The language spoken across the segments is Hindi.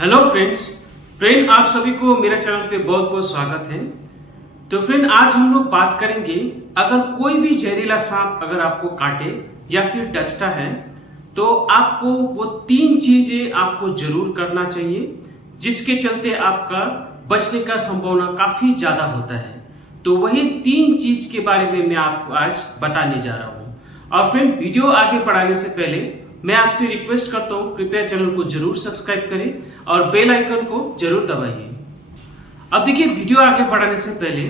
हेलो फ्रेंड आप सभी को मेरे चैनल पे बहुत बहुत स्वागत है। तो फ्रेंड आज हम लोग बात करेंगे, अगर कोई भी जहरीला सांप अगर आपको काटे या फिर डसता है तो आपको वो 3 चीजें आपको जरूर करना चाहिए, जिसके चलते आपका बचने का संभावना काफी ज्यादा होता है। तो वही 3 चीज के बारे में मैं आपको आज बताने जा रहा हूँ। और फ्रेंड वीडियो आगे बढ़ाने से पहले मैं आपसे रिक्वेस्ट करता हूं, कृपया चैनल को जरूर सब्सक्राइब करें और बेल आइकन को जरूर दबाइए। अब देखिए, वीडियो आगे बढ़ाने से पहले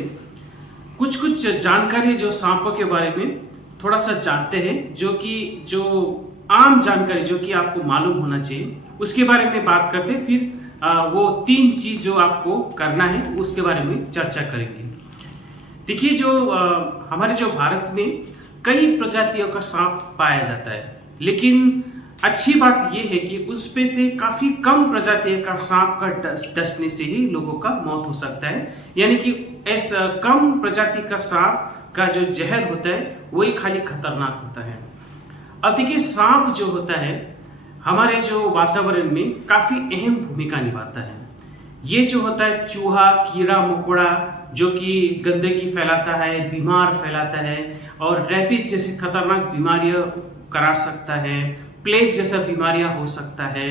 कुछ जानकारी जो सांपों के बारे में थोड़ा सा जानते हैं, जो आम जानकारी जो कि आपको मालूम होना चाहिए, उसके बारे में बात करते हैं। फिर वो 3 चीज जो आपको करना है उसके बारे में चर्चा करेंगे। देखिए, हमारे भारत में कई प्रजातियों का सांप पाया जाता है, लेकिन अच्छी बात यह है कि उसपे से काफी कम प्रजातियों का सांप का डसने से ही लोगों का मौत हो सकता है। यानी कि ऐसा कम प्रजाति का सांप का जो जहर होता है वही खाली खतरनाक होता है। अब देखिए, सांप जो होता है हमारे वातावरण में काफी अहम भूमिका निभाता है। ये जो होता है चूहा, कीड़ा मकोड़ा जो कि गंदगी फैलाता है, बीमार फैलाता है और रेबीज जैसी खतरनाक बीमारियां करा सकता है, प्लेग जैसा बीमारियां हो सकता है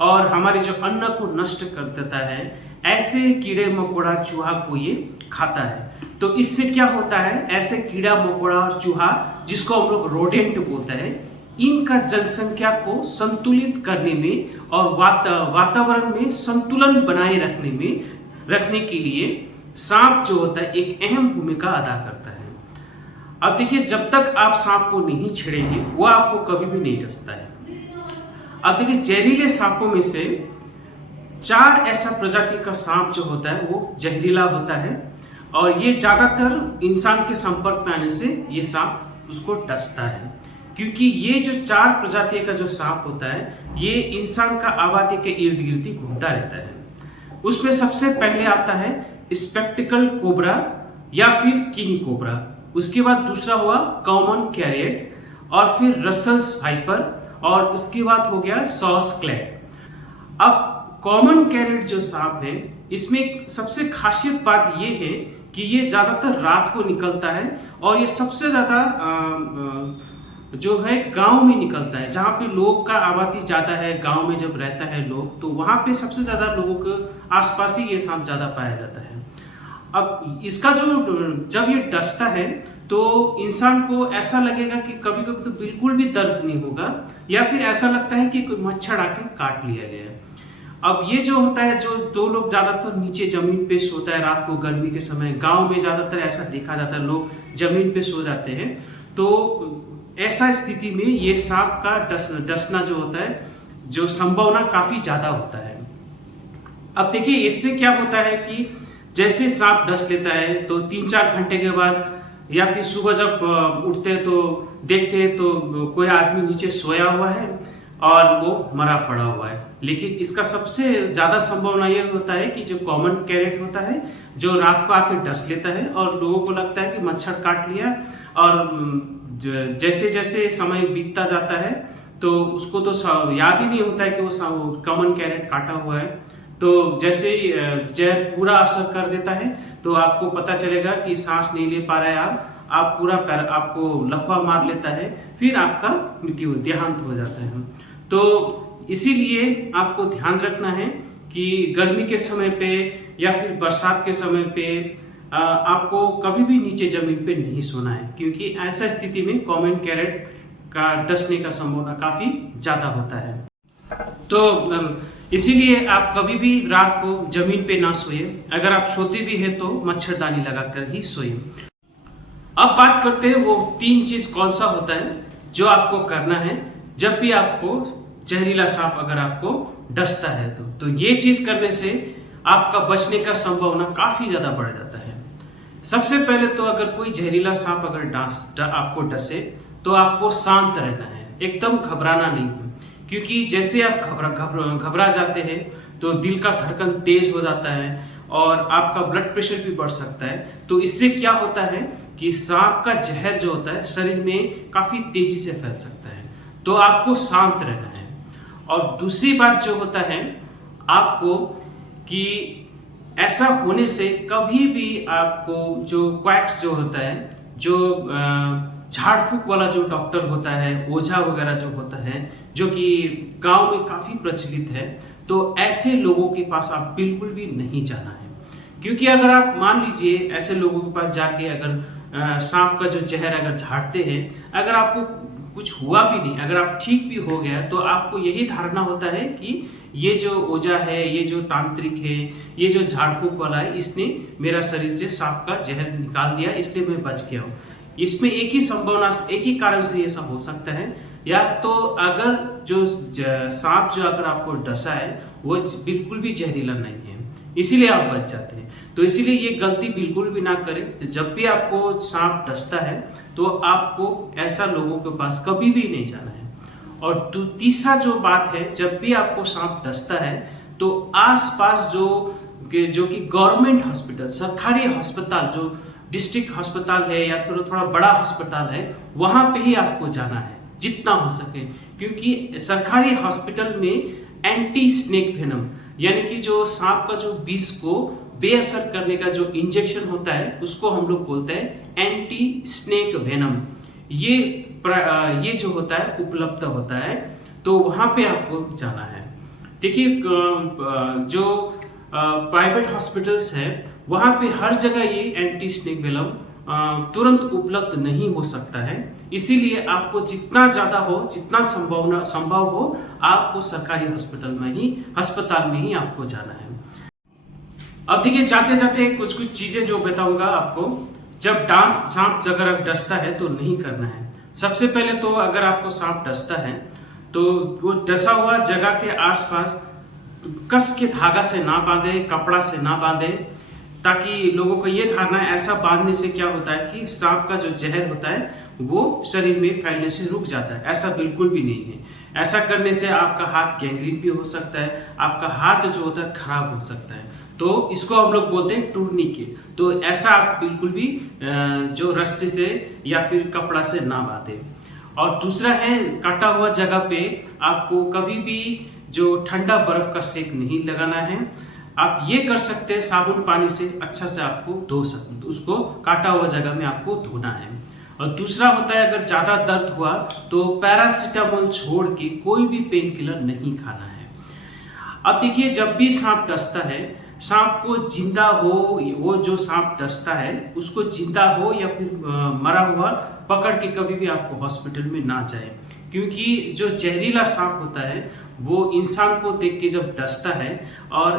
और हमारे अन्न को नष्ट कर देता है। ऐसे कीड़े मकोड़ा चूहा को ये खाता है। तो इससे क्या होता है, ऐसे कीड़ा मकोड़ा और चूहा जिसको हम लोग रोडेंट बोलते हैं, इनका जनसंख्या को संतुलित करने में और वातावरण में संतुलन बनाए रखने के लिए सांप जो होता है एक अहम भूमिका अदा करता है। अब देखिए, जब तक आप सांप को नहीं छेड़ेंगे वो आपको कभी भी नहीं डसता है। अब देखिए, जहरीले सांपों में से 4 ऐसा प्रजाति का सांप जो होता है वो जहरीला होता है और ये ज्यादातर इंसान के संपर्क में आने से ये सांप उसको डसता है। क्योंकि ये जो 4 प्रजातियों का जो सांप होता है ये इंसान का आबादी के इर्द गिर्द ही घूमता रहता है। उसमें सबसे पहले आता है स्पेक्टिकल कोबरा या फिर किंग कोबरा, उसके बाद दूसरा हुआ कॉमन कैरेट और फिर रसल्स वाइपर और उसके बाद हो गया सॉस क्लैड। अब कॉमन कैरेट जो सांप है इसमें सबसे खासियत बात यह है कि ये ज्यादातर रात को निकलता है और ये सबसे ज्यादा जो है गांव में निकलता है, जहां पे लोग का आबादी ज्यादा है। गांव में जब रहता है लोग तो वहां पे सबसे ज्यादा लोगों के आसपास ही ये सांप ज्यादा पाया जाता है। अब इसका जब ये डसता है तो इंसान को ऐसा लगेगा कि कभी कभी तो बिल्कुल भी दर्द नहीं होगा या फिर ऐसा लगता है कि कोई मच्छर आके काट लिया गया है। अब ये जो होता है, जो 2 लोग ज्यादातर नीचे जमीन पे सोता है रात को गर्मी के समय, गांव में ज्यादातर ऐसा देखा जाता है, लोग जमीन पे सो जाते हैं। तो ऐसा स्थिति में ये सांप का डसना जो होता है, जो संभावना काफी ज्यादा होता है। अब देखिए, इससे क्या होता है कि जैसे सांप डस लेता है तो 3-4 घंटे के बाद या फिर सुबह जब उठते हैं तो देखते हैं तो कोई आदमी नीचे सोया हुआ है और वो मरा पड़ा हुआ है। लेकिन इसका सबसे ज्यादा संभावना यह होता है कि जो कॉमन कैरेट होता है जो रात को आके डस लेता है और लोगों को लगता है कि मच्छर काट लिया, और जैसे जैसे समय बीतता जाता है तो उसको तो याद ही नहीं होता है कि वो कॉमन कैरेट काटा हुआ है। तो जैसे ही जहर पूरा असर कर देता है तो आपको पता चलेगा कि सांस नहीं ले पा रहे हैं आप पूरा आपको लकवा मार लेता है, फिर आपका मृत्यु देहांत हो जाता है। तो इसीलिए आपको ध्यान रखना है कि गर्मी के समय पे या फिर बरसात के समय पे आपको कभी भी नीचे जमीन पे नहीं सोना है, क्योंकि ऐसा स्थिति में कॉमन कैरेट का डसने का संभावना काफी ज्यादा होता है। तो इसीलिए आप कभी भी रात को जमीन पे ना सोइए, अगर आप सोते भी हैं तो मच्छरदानी लगाकर ही सोइए। अब बात करते हैं वो 3 चीज कौन सा होता है जो आपको करना है जब भी आपको जहरीला सांप अगर आपको डसता है तो ये चीज करने से आपका बचने का संभावना काफी ज्यादा बढ़ जाता है। सबसे पहले तो अगर कोई जहरीला सांप अगर आपको डसे तो आपको शांत रहना है, एकदम घबराना नहीं है। क्योंकि जैसे आप घबरा जाते हैं तो दिल का धड़कन तेज हो जाता है और आपका ब्लड प्रेशर भी बढ़ सकता है। तो इससे क्या होता है कि सांप का जहर जो होता है शरीर में काफी तेजी से फैल सकता है। तो आपको शांत रहना है। और दूसरी बात जो होता है, आपको कि ऐसा होने से कभी भी आपको जो क्वैक्स जो होता है, जो झाड़ फूक वाला जो डॉक्टर होता है, ओझा वगैरह जो होता है, जो कि गांव में काफी प्रचलित है, तो ऐसे लोगों के पास आप बिल्कुल भी नहीं जाना है। क्योंकि अगर आप मान लीजिए ऐसे लोगों के पास जाके अगर सांप का जो जहर अगर झाड़ते हैं, अगर आपको कुछ हुआ भी नहीं, अगर आप ठीक भी हो गया, तो आपको यही धारणा होता है कि ये जो ओझा है, ये जो तांत्रिक है, ये जो झाड़ फूक वाला है, इसने मेरा शरीर से सांप का जहर निकाल दिया, इसलिए मैं बच गया हूँ। इसमें एक ही संभावना, एक ही कारण से ऐसा हो सकता है, या तो अगर जो सांप जो अगर आपको डसा है वो बिल्कुल भी जहरीला नहीं है, इसीलिए आप बच जाते हैं। तो इसीलिए ये गलती बिल्कुल भी ना करें। जब भी आपको सांप डसता है तो आपको ऐसा लोगों के पास कभी भी नहीं जाना है। और तीसरा जो बात है, जब भी आपको सांप डसता है तो आसपास जो कि गवर्नमेंट हॉस्पिटल, सरकारी अस्पताल, जो डिस्ट्रिक्ट अस्पताल है या थोड़ा बड़ा अस्पताल है, वहां पे ही आपको जाना है जितना हो सके। क्योंकि सरकारी हॉस्पिटल में एंटी स्नेक वेनम, यानी कि जो सांप का जो विष को बेअसर करने का जो इंजेक्शन होता है, उसको हम लोग बोलते हैं एंटी स्नेक वेनम। ये जो होता है उपलब्ध होता है, तो वहां पे आपको जाना है। देखिए, जो प्राइवेट हॉस्पिटल्स है वहां पे हर जगह ये एंटी स्नेक वेनम तुरंत उपलब्ध नहीं हो सकता है। इसीलिए आपको जितना ज्यादा हो, जितना संभव हो, आपको सरकारी अस्पताल में ही आपको जाना है। अब देखिए, जाते जाते कुछ चीजें जो बताऊंगा आपको, जब सांप अगर डसता है तो नहीं करना है। सबसे पहले तो अगर आपको सांप डसता है तो वो डसा हुआ जगह के आसपास कस के धागा से ना बांधे, कपड़ा से ना बांधे, ताकि लोगों को ये धारणा है ऐसा बांधने से क्या होता है कि सांप का जो जहर होता है वो शरीर में फैलने से रुक जाता है। ऐसा बिल्कुल भी नहीं है। ऐसा करने से आपका हाथ गैंग्रीन भी हो सकता है, आपका हाथ जो होता है खराब हो सकता है। तो इसको हम लोग बोलते हैं टूर्निकेट। तो ऐसा आप बिल्कुल भी जो रस्सी से या फिर कपड़ा से ना बांधे। और दूसरा है, काटा हुआ जगह पे आपको कभी भी जो ठंडा बर्फ का सेक नहीं लगाना है। आप ये कर सकते हैं, साबुन पानी से अच्छा से आपको धो सकते, तो उसको काटा हुआ जगह में आपको धोना है। और दूसरा होता है, अगर ज्यादा दर्द हुआ तो पैरासीटामोल छोड़ के कोई भी पेन किलर नहीं खाना है। अब देखिए, जब भी सांप डसता है, सांप को जिंदा हो, वो जो सांप डसता है उसको जिंदा हो या फिर मरा हुआ पकड़ के कभी भी आपको हॉस्पिटल में ना जाए। क्योंकि जो जहरीला सांप होता है वो इंसान को देख के जब डसता है, और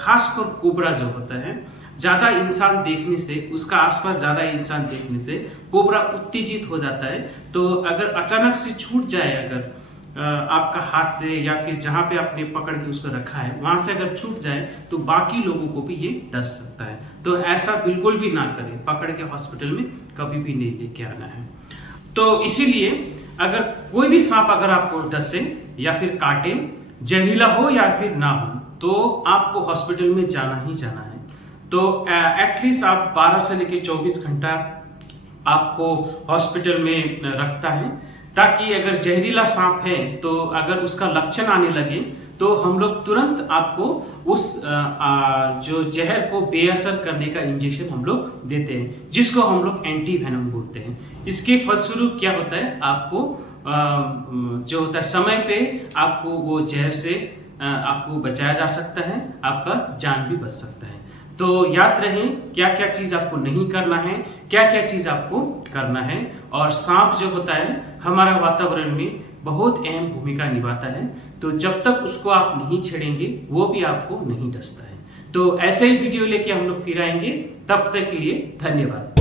खासकर कोबरा जो होता है, ज्यादा इंसान देखने से, उसका आसपास ज्यादा इंसान देखने से कोबरा उत्तेजित हो जाता है। तो अगर अचानक से छूट जाए, अगर आपका हाथ से या फिर जहां पे आपने पकड़ के उसको रखा है वहां से अगर छूट जाए तो बाकी लोगों को भी ये डस सकता है। तो ऐसा बिल्कुल भी ना करें, पकड़ के हॉस्पिटल में कभी भी नहीं लेके आना है। तो इसीलिए अगर कोई भी सांप अगर आपको डसे या फिर काटे, जहरीला हो या फिर ना हो, तो आपको हॉस्पिटल में जाना ही जाना है। तो एटलीस्ट आप 12 से लेकर 24 घंटा आपको हॉस्पिटल में रखता है, ताकि अगर जहरीला सांप है तो अगर उसका लक्षण आने लगे तो हम लोग तुरंत आपको उस जो जहर को बेअसर करने का इंजेक्शन हम लोग देते हैं, जिसको हम लोग एंटी वेनम बोलते हैं। इसके फलस्वरूप क्या होता है, आपको जो होता है समय पे आपको वो जहर से आपको बचाया जा सकता है, आपका जान भी बच सकता है। तो याद रहे क्या क्या चीज आपको नहीं करना है, क्या क्या चीज आपको करना है। और सांप जो होता है हमारा वातावरण में बहुत अहम भूमिका निभाता है, तो जब तक उसको आप नहीं छेड़ेंगे वो भी आपको नहीं डसता है। तो ऐसे ही वीडियो लेके हम लोग फिर आएंगे, तब तक के लिए धन्यवाद।